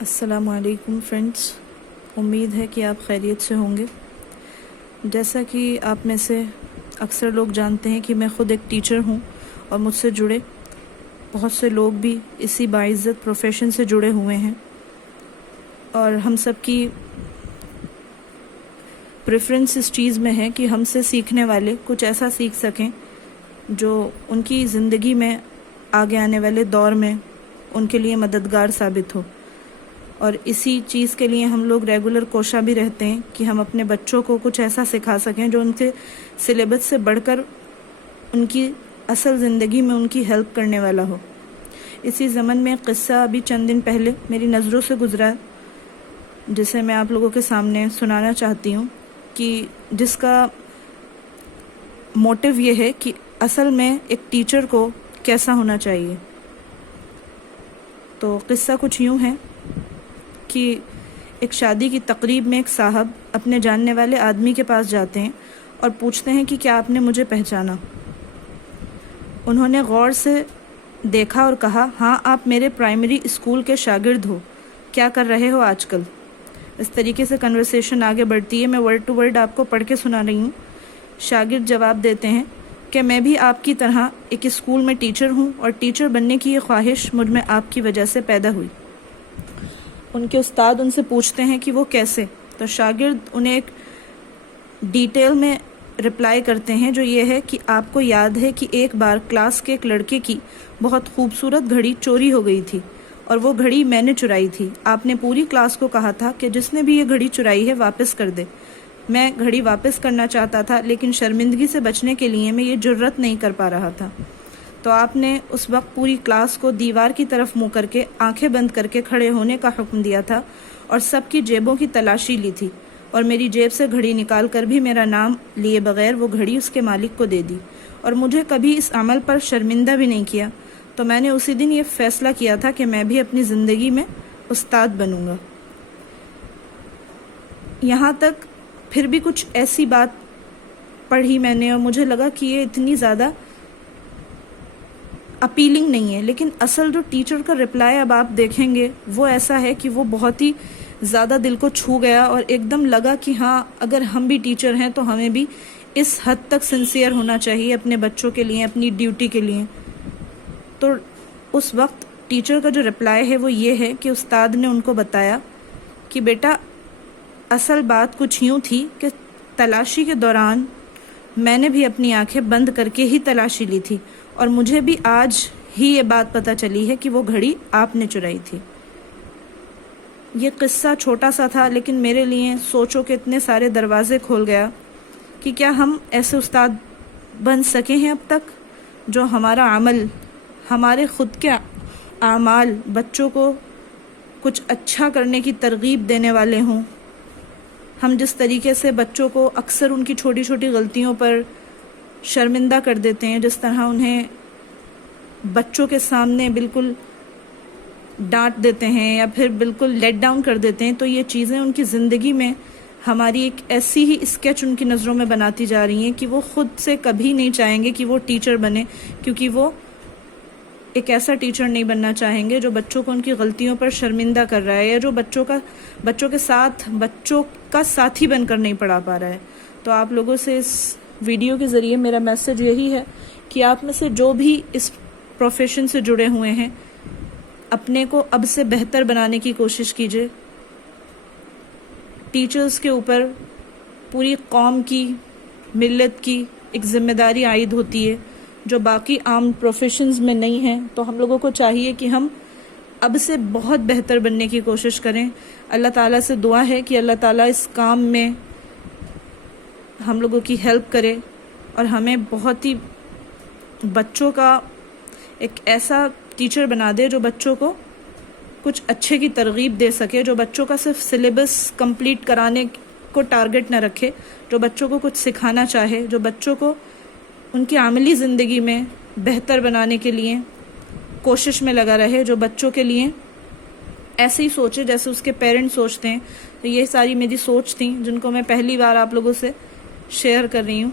السلام علیکم فرینڈس، امید ہے کہ آپ خیریت سے ہوں گے۔ جیسا کہ آپ میں سے اکثر لوگ جانتے ہیں کہ میں خود ایک ٹیچر ہوں اور مجھ سے جڑے بہت سے لوگ بھی اسی باعزت پروفیشن سے جڑے ہوئے ہیں، اور ہم سب کی پریفرنس اس چیز میں ہے کہ ہم سے سیکھنے والے کچھ ایسا سیکھ سکیں جو ان کی زندگی میں آگے آنے والے دور میں ان کے لیے مددگار ثابت ہو۔ اور اسی چیز کے لیے ہم لوگ ریگولر کوشاں بھی رہتے ہیں کہ ہم اپنے بچوں کو کچھ ایسا سکھا سکیں جو ان کے سلیبس سے بڑھ کر ان کی اصل زندگی میں ان کی ہیلپ کرنے والا ہو۔ اسی ضمن میں ایک قصہ ابھی چند دن پہلے میری نظروں سے گزرا، جسے میں آپ لوگوں کے سامنے سنانا چاہتی ہوں، کہ جس کا موٹیو یہ ہے کہ اصل میں ایک ٹیچر کو کیسا ہونا چاہیے۔ تو قصہ کچھ یوں ہے کہ ایک شادی کی تقریب میں ایک صاحب اپنے جاننے والے آدمی کے پاس جاتے ہیں اور پوچھتے ہیں کہ کیا آپ نے مجھے پہچانا؟ انہوں نے غور سے دیکھا اور کہا، ہاں، آپ میرے پرائمری اسکول کے شاگرد ہو، کیا کر رہے ہو آج کل؟ اس طریقے سے کنورسیشن آگے بڑھتی ہے۔ میں ورڈ ٹو ورڈ آپ کو پڑھ کے سنا رہی ہوں۔ شاگرد جواب دیتے ہیں کہ میں بھی آپ کی طرح ایک اسکول میں ٹیچر ہوں، اور ٹیچر بننے کی یہ خواہش مجھ میں آپ کی وجہ سے پیدا ہوئی۔ ان کے استاد ان سے پوچھتے ہیں کہ وہ کیسے؟ تو شاگرد انہیں ایک ڈیٹیل میں رپلائی کرتے ہیں، جو یہ ہے کہ آپ کو یاد ہے کہ ایک بار کلاس کے ایک لڑکے کی بہت خوبصورت گھڑی چوری ہو گئی تھی، اور وہ گھڑی میں نے چرائی تھی۔ آپ نے پوری کلاس کو کہا تھا کہ جس نے بھی یہ گھڑی چرائی ہے واپس کر دے۔ میں گھڑی واپس کرنا چاہتا تھا، لیکن شرمندگی سے بچنے کے لیے میں یہ جرأت نہیں کر پا رہا تھا۔ تو آپ نے اس وقت پوری کلاس کو دیوار کی طرف منہ کر کے آنکھیں بند کر کے کھڑے ہونے کا حکم دیا تھا، اور سب کی جیبوں کی تلاشی لی تھی، اور میری جیب سے گھڑی نکال کر بھی میرا نام لیے بغیر وہ گھڑی اس کے مالک کو دے دی، اور مجھے کبھی اس عمل پر شرمندہ بھی نہیں کیا۔ تو میں نے اسی دن یہ فیصلہ کیا تھا کہ میں بھی اپنی زندگی میں استاد بنوں گا۔ یہاں تک پھر بھی کچھ ایسی بات پڑھی میں نے، اور مجھے لگا کہ یہ اتنی زیادہ اپیلنگ نہیں ہے، لیکن اصل جو ٹیچر کا رپلائی اب آپ دیکھیں گے وہ ایسا ہے کہ وہ بہت ہی زیادہ دل کو چھو گیا، اور ایک دم لگا کہ ہاں، اگر ہم بھی ٹیچر ہیں تو ہمیں بھی اس حد تک سنسیئر ہونا چاہیے اپنے بچوں کے لیے، اپنی ڈیوٹی کے لیے۔ تو اس وقت ٹیچر کا جو رپلائی ہے وہ یہ ہے کہ استاد نے ان کو بتایا کہ بیٹا، اصل بات کچھ یوں تھی کہ تلاشی کے دوران میں نے بھی اپنی آنکھیں بند کر کے ہی تلاشی لی تھی، اور مجھے بھی آج ہی یہ بات پتہ چلی ہے کہ وہ گھڑی آپ نے چرائی تھی۔ یہ قصہ چھوٹا سا تھا، لیکن میرے لیے سوچو کہ اتنے سارے دروازے کھول گیا کہ کیا ہم ایسے استاد بن سکے ہیں اب تک، جو ہمارا عمل، ہمارے خود کے اعمال بچوں کو کچھ اچھا کرنے کی ترغیب دینے والے ہوں۔ ہم جس طریقے سے بچوں کو اکثر ان کی چھوٹی چھوٹی غلطیوں پر شرمندہ کر دیتے ہیں، جس طرح انہیں بچوں کے سامنے بالکل ڈانٹ دیتے ہیں یا پھر بالکل لیٹ ڈاؤن کر دیتے ہیں، تو یہ چیزیں ان کی زندگی میں ہماری ایک ایسی ہی اسکیچ ان کی نظروں میں بناتی جا رہی ہیں کہ وہ خود سے کبھی نہیں چاہیں گے کہ وہ ٹیچر بنے، کیونکہ وہ ایک ایسا ٹیچر نہیں بننا چاہیں گے جو بچوں کو ان کی غلطیوں پر شرمندہ کر رہا ہے، یا جو بچوں کا ساتھی بن کر نہیں پڑھا پا رہا ہے۔ تو آپ لوگوں سے اس ویڈیو کے ذریعے میرا میسج یہی ہے کہ آپ میں سے جو بھی اس پروفیشن سے جڑے ہوئے ہیں، اپنے کو اب سے بہتر بنانے کی کوشش کیجیے۔ ٹیچرز کے اوپر پوری قوم کی، ملت کی ایک ذمہ داری عائد ہوتی ہے، جو باقی عام پروفیشنز میں نہیں ہیں۔ تو ہم لوگوں کو چاہیے کہ ہم اب سے بہت بہتر بننے کی کوشش کریں۔ اللہ تعالیٰ سے دعا ہے کہ اللہ تعالیٰ اس کام میں ہم لوگوں کی ہیلپ کرے، اور ہمیں بہت ہی بچوں کا ایک ایسا ٹیچر بنا دے جو بچوں کو کچھ اچھے کی ترغیب دے سکے، جو بچوں کا صرف سلیبس کمپلیٹ کرانے کو ٹارگٹ نہ رکھے، جو بچوں کو کچھ سکھانا چاہے، جو بچوں کو ان کی عملی زندگی میں بہتر بنانے کے لیے کوشش میں لگا رہے، جو بچوں کے لیے ایسے ہی سوچے جیسے اس کے پیرنٹ سوچتے ہیں۔ تو یہ ساری میری سوچ تھیں جن کو میں پہلی بار آپ لوگوں سے شیئر کر رہی ہوں۔